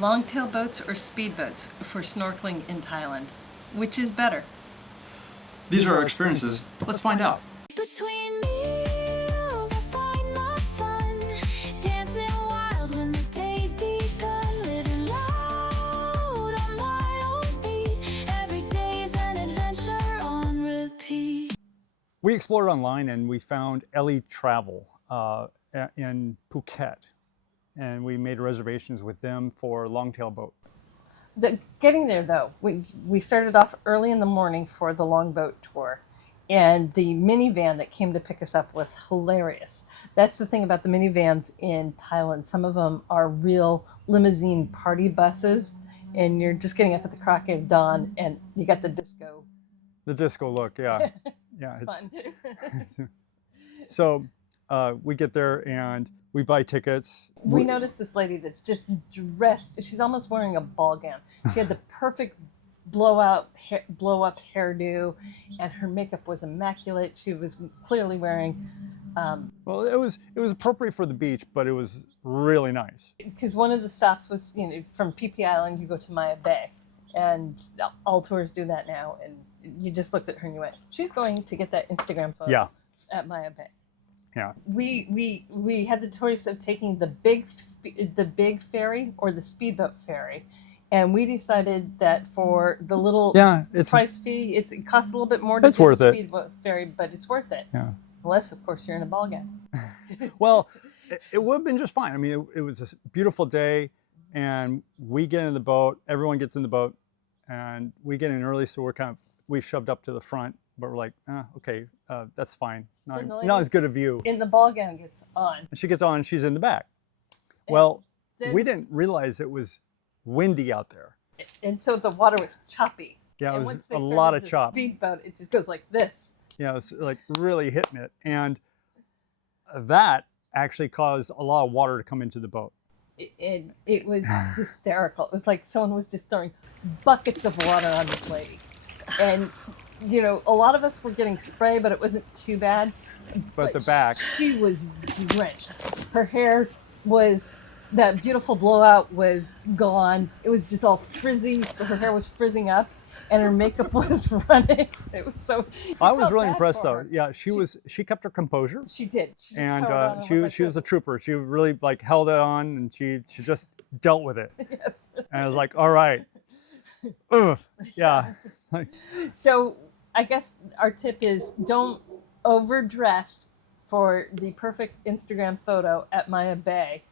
Longtail boats or speedboats for snorkeling in Thailand? Which is better? These are our experiences. Let's find out. Between meals, I find my fun. Dancing wild when the day's begun. Living loud on my own beat. Every day's an adventure on repeat. We explored online and we found Ellie Travel in Phuket. And we made reservations with them for Longtail boat. Getting there though, we started off early in the morning for the longboat tour, and the minivan that came to pick us up was hilarious. That's the thing about the minivans in Thailand. Some of them are real limousine party buses, and you're just getting up at the crack of dawn, and you got the disco. The disco look, yeah. Yeah, it's fun. So we get there and we buy tickets. We noticed this lady that's just dressed. She's almost wearing a ball gown. She had the perfect blow up hairdo, and her makeup was immaculate. She was clearly wearing. Well, it was appropriate for the beach, but it was really nice. Because one of the stops was, from Phi Phi Island, you go to Maya Bay, and all tours do that now. And you just looked at her and you went, "She's going to get that Instagram photo at Maya Bay." Yeah. We had the choice of taking the big ferry or the speedboat ferry, and we decided that for the little price fee, it costs a little bit more to get the speedboat ferry, but it's worth it. Yeah. Unless, of course, you're in a ball gown. Well, it would have been just fine. I mean, it was a beautiful day, and we get in the boat. Everyone gets in the boat, and we get in early, so we shoved up to the front. But we're like, okay, that's fine. Not as good a view. In the ball gown gets on. She gets on, she's in the back. Well, we didn't realize it was windy out there. And so the water was choppy. Yeah, it was a lot of chop. Speedboat, it just goes like this. Yeah, it was like really hitting it. And that actually caused a lot of water to come into the boat. It was hysterical. It was like someone was just throwing buckets of water on this lady. And a lot of us were getting spray, but it wasn't too bad. But the back. She was drenched. Her hair was, that beautiful blowout was gone. It was just all frizzy. Her hair was frizzing up, and her makeup was running. It was so. I was really impressed though. Yeah, she kept her composure. She did. And she was a trooper. She really held it on, and she just dealt with it. Yes. And I was like, all right. Ugh. Yeah. So I guess our tip is don't overdress for the perfect Instagram photo at Maya Bay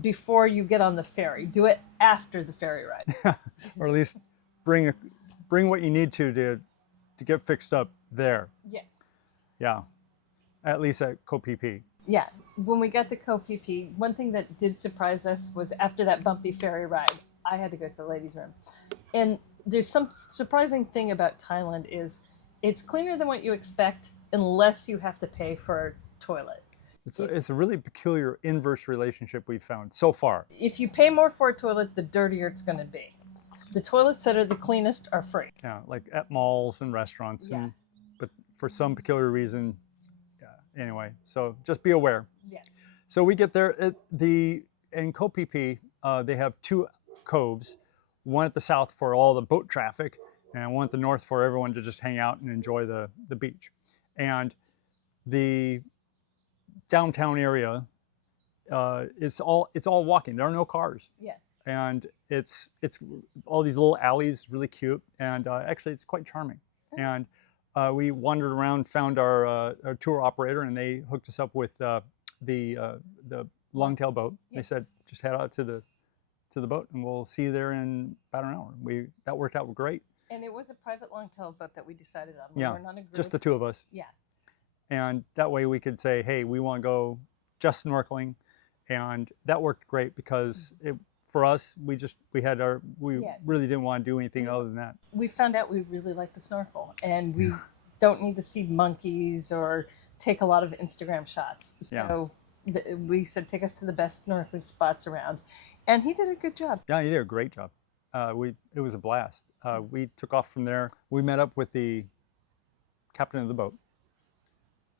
before you get on the ferry. Do it after the ferry ride. Or at least bring what you need to get fixed up there. Yes. Yeah. At least at Koh Phi Phi. Yeah. When we got to Koh Phi Phi, one thing that did surprise us was after that bumpy ferry ride, I had to go to the ladies' room. And there's some surprising thing about Thailand is it's cleaner than what you expect unless you have to pay for a toilet. It's a really peculiar inverse relationship we've found so far. If you pay more for a toilet, the dirtier it's going to be. The toilets that are the cleanest are free. Yeah, like at malls and restaurants. Yeah. But for some peculiar reason, anyway, so just be aware. Yes. So we get there. In Koh Phi Phi, they have two coves, one at the south for all the boat traffic, and one at the north for everyone to just hang out and enjoy the beach. And the downtown area, it's all walking. There are no cars. Yeah. And it's all these little alleys, really cute, and actually it's quite charming. And we wandered around, found our tour operator, and they hooked us up with the Longtail boat. Yes. They said just head out to the boat, and we'll see you there in about an hour. That worked out great. And it was a private Longtail boat that we decided on. Yeah, we were not a group. Just the two of us. Yeah. And that way we could say, hey, we want to go just snorkeling, and that worked great because for us, we really didn't want to do anything other than that. We found out we really like to snorkel, and we don't need to see monkeys or take a lot of Instagram shots. So we said, take us to the best snorkeling spots around. And he did a good job. Yeah, he did a great job. It was a blast. We took off from there. We met up with the captain of the boat,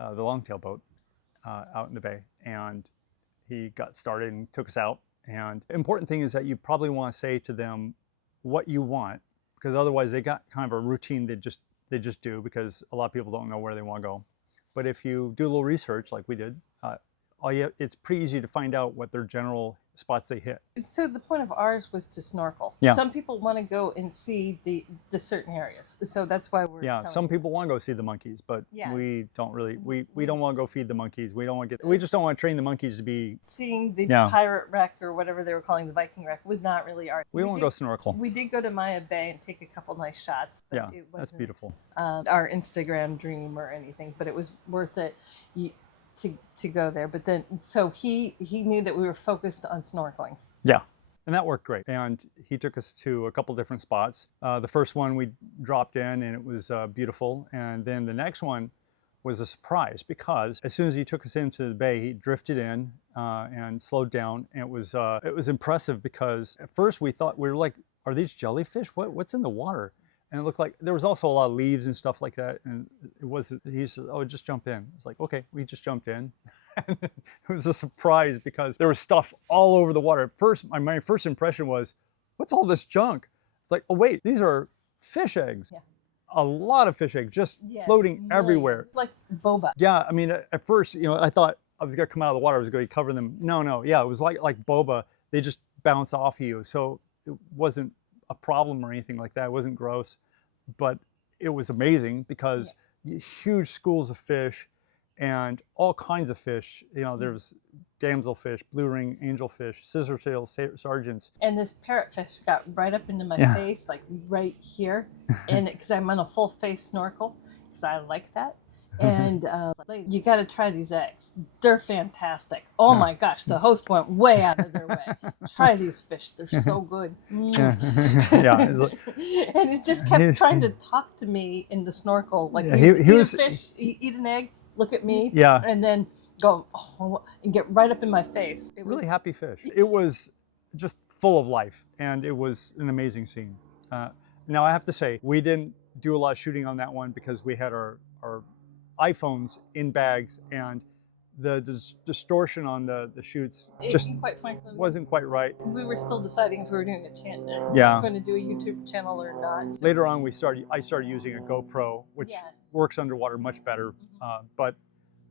the Longtail boat, out in the bay, and he got started and took us out And the important thing is that you probably want to say to them what you want, because otherwise they got kind of a routine they just do, because a lot of people don't know where they want to go. But if you do a little research like we did, it's pretty easy to find out what their general spots they hit. So the point of ours was to snorkel. Yeah. Some people want to go and see the certain areas. So that's why we're Yeah, telling some you. people want to go see the monkeys, but Yeah. we don't really. We don't want to go feed the monkeys. We just don't want to train the monkeys to be. Seeing the Yeah. pirate wreck or whatever they were calling the Viking wreck was not really our. We want to go snorkel. We did go to Maya Bay and take a couple nice shots. But Yeah, it that's wasn't, beautiful. our Instagram dream or anything, but it was worth it to go there. But then, so he knew that we were focused on snorkeling. Yeah, and that worked great. And he took us to a couple different spots. The first one we dropped in and it was beautiful. And then the next one was a surprise, because as soon as he took us into the bay, he drifted in and slowed down. And it was impressive, because at first we were like, are these jellyfish? What's in the water? And it looked like there was also a lot of leaves and stuff like that. And he said, oh, just jump in. It's like, okay, we just jumped in. And it was a surprise, because there was stuff all over the water. At first, my first impression was, what's all this junk? It's like, oh wait, these are fish eggs. Yeah. A lot of fish eggs just Yes, floating everywhere. It's like boba. Yeah, I mean, at first, I thought I was gonna come out of the water, I was gonna cover them. No, yeah, it was like boba. They just bounce off of you. So it wasn't a problem or anything like that. It wasn't gross, but it was amazing, because huge schools of fish and all kinds of fish. There's damselfish, blue ring angelfish, scissortail sergeants. And this parrotfish got right up into my face, like right here, and because I'm on a full face snorkel, because I like that. And you got to try these eggs. They're fantastic. Oh my gosh, the host went way out of their way. Try these fish. They're so good. Yeah, it's like, And it just kept trying to talk to me in the snorkel. Like, Yeah, you he eat was- a fish, you eat an egg, look at me, Yeah. and then go and get right up in my face. It really was, happy fish. It was just full of life, and it was an amazing scene. Now I have to say, we didn't do a lot of shooting on that one, because we had our iPhones in bags, and the distortion on the shoots just quite frankly, wasn't quite right. we were still deciding if we were doing a channel, Yeah. going to do a YouTube channel or not. So, Later on, I started using a GoPro, which Yeah. works underwater much better. But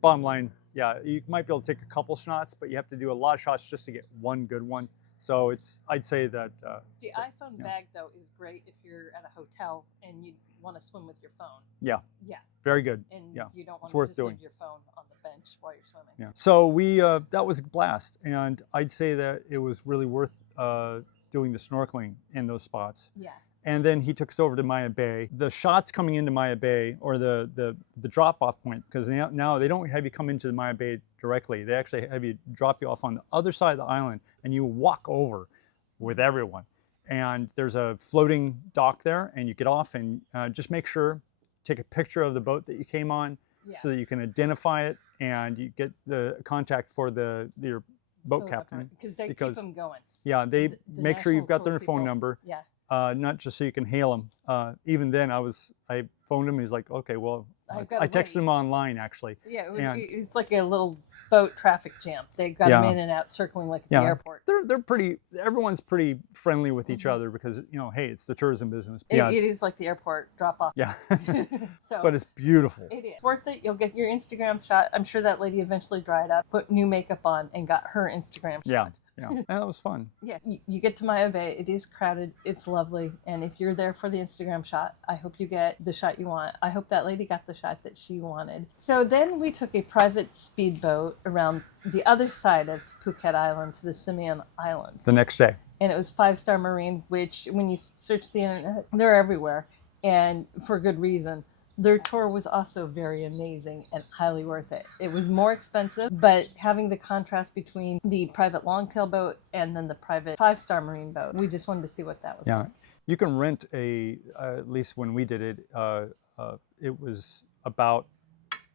bottom line, yeah, you might be able to take a couple shots, but you have to do a lot of shots just to get one good one. So I'd say that the iPhone yeah. bag though is great if you're at a hotel and you want to swim with your phone. Yeah. Yeah. Very good. And Yeah. you don't want It's to worth just doing. leave your phone on the bench while you're swimming. Yeah. So that was a blast, and I'd say that it was really worth doing the snorkeling in those spots. Yeah. And then he took us over to Maya Bay. The shots coming into Maya Bay, or the drop-off point, because now they don't have you come into the Maya Bay directly. They actually have you drop you off on the other side of the island, and you walk over with everyone. And there's a floating dock there, and you get off, and just make sure, take a picture of the boat that you came on, Yeah. so that you can identify it, and you get the contact for your boat captain. Because they because- keep them going. Yeah, they The make sure you've national got their tour phone people. number. Yeah. Not just so you can hail him. Even then, I phoned him. He's like, okay, well, I've gotta I texted wait. him online actually. Yeah, And- it's like a little boat traffic jam. They got Yeah. them in and out, circling like at Yeah. the airport. They're pretty. Everyone's pretty friendly with each Mhm. other, because hey, it's the tourism business. It, Yeah, it is like the airport drop off. yeah. So, But it's beautiful. it is worth it. You'll get your Instagram shot. I'm sure that lady eventually dried up, put new makeup on, and got her Instagram Yeah, shot. yeah. And that was fun. Yeah, you get to Maya Bay. It is crowded. It's lovely. And if you're there for the Instagram shot, I hope you get the shot you want. I hope that lady got the shot that she wanted. So then we took a private speedboat around the other side of Phuket Island to the Similan Islands. The next day. And it was 5-star Marine, which when you search the internet, they're everywhere. And for good reason. Their tour was also very amazing and highly worth it. It was more expensive, but having the contrast between the private Longtail boat and then the private 5-star Marine boat, we just wanted to see what that was Yeah, like. you can rent at least when we did it, it was about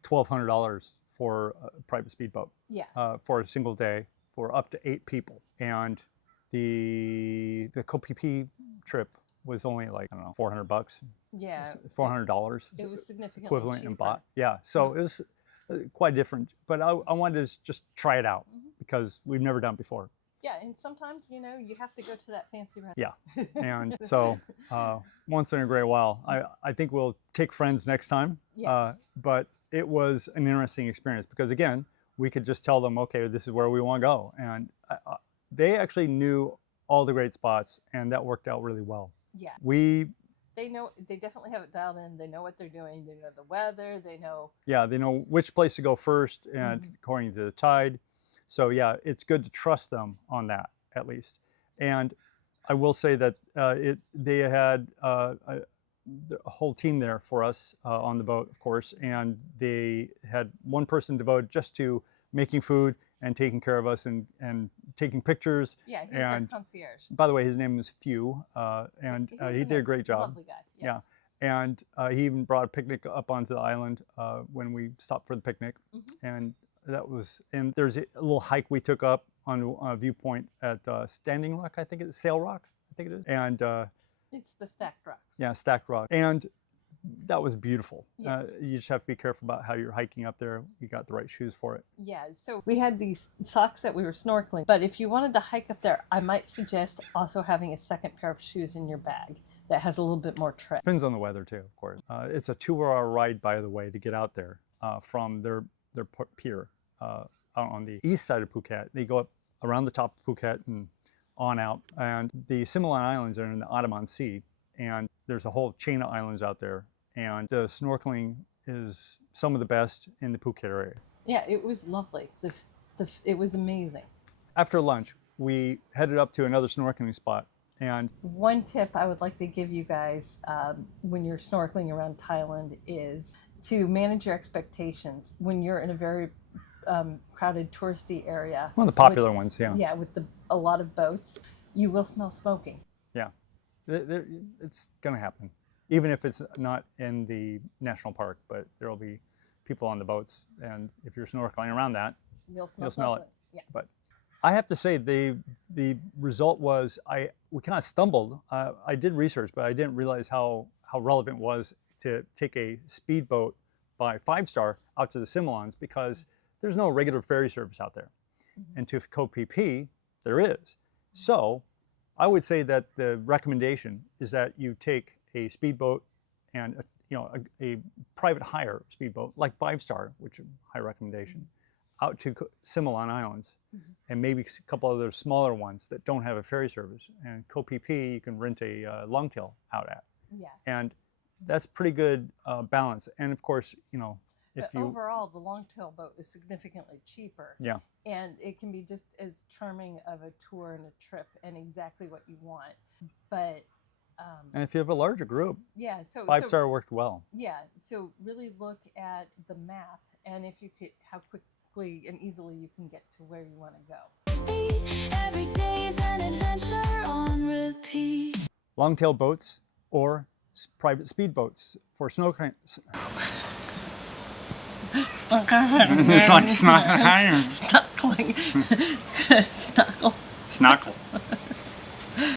$1,200 for a private speedboat. Yeah. For a single day for up to 8 people. And the Koh Phi Phi trip was only like, I don't know, $400, Yeah. $400 It was significantly equivalent in cheaper. baht. Yeah, so it was quite different. But I wanted to just try it out, Mhm. because we've never done it before. Yeah, and sometimes, you know, you have to go to that fancy restaurant. Yeah. And so once in a great while, I think we'll take friends next time. Yeah. But it was an interesting experience because, again, we could just tell them, okay, this is where we want to go. And they actually knew all the great spots, and that worked out really well. Yeah. They definitely have it dialed in. They know what they're doing. They know the weather. They know. Yeah, they know which place to go first and according to the tide. So yeah, it's good to trust them on that at least. And I will say that they had a whole team there for us on the boat, of course, and they had one person devoted just to making food and taking care of us and taking pictures. Yeah, he's our concierge. By the way, his name is Few, and he did a great job. Lovely guy. Yes. Yeah, and he even brought a picnic up onto the island when we stopped for the picnic, and and there's a little hike we took up on a viewpoint at Standing Rock, I think it's Sail Rock, I think it is, and it's the stacked rocks. yeah, stacked rock, and that was beautiful. Yes. You just have to be careful about how you're hiking up there. You got the right shoes for it. Yeah, so we had these socks that we were snorkeling, but if you wanted to hike up there, I might suggest also having a second pair of shoes in your bag that has a little bit more tread. Depends on the weather too, of course. It's a 2-hour ride, by the way, to get out there from their pier out on the east side of Phuket. They go up around the top of Phuket and on out, and the Similan Islands are in the Andaman Sea, and there's a whole chain of islands out there, and the snorkeling is some of the best in the Phuket area. Yeah, it was lovely. It was amazing. After lunch, we headed up to another snorkeling spot, and one tip I would like to give you guys when you're snorkeling around Thailand is to manage your expectations when you're in a very crowded touristy area. one of the popular ones, yeah. Yeah, with a lot of boats, you will smell smoking. Yeah, it's going to happen, even if it's not in the national park, but there will be people on the boats, and if you're snorkeling around that, You'll smell it. Yeah. But I have to say the result was we kind of stumbled. I did research, but I didn't realize how relevant it was to take a speedboat by 5-star out to the Similans, because there's no regular ferry service out there. And to Koh Phi Phi, there is. So I would say that the recommendation is that you take a speedboat and a private hire speedboat, like 5-star, which is a high recommendation, out to Similan Islands, and maybe a couple other smaller ones that don't have a ferry service. And Koh Phi Phi, you can rent a Longtail out at. Yeah. And that's pretty good balance. And of course, But overall, the Longtail boat is significantly cheaper. Yeah. And it can be just as charming of a tour and a trip and exactly what you want. But and if you have a larger group, yeah, so 5-star worked well. Yeah, so really look at the map, and if you could, how quickly and easily you can get to where you want to go. Every day is an adventure on repeat. Longtail boats or private speedboats for snorkeling. It's like snorkeling. Snorkeling. Snorkel. Snorkel.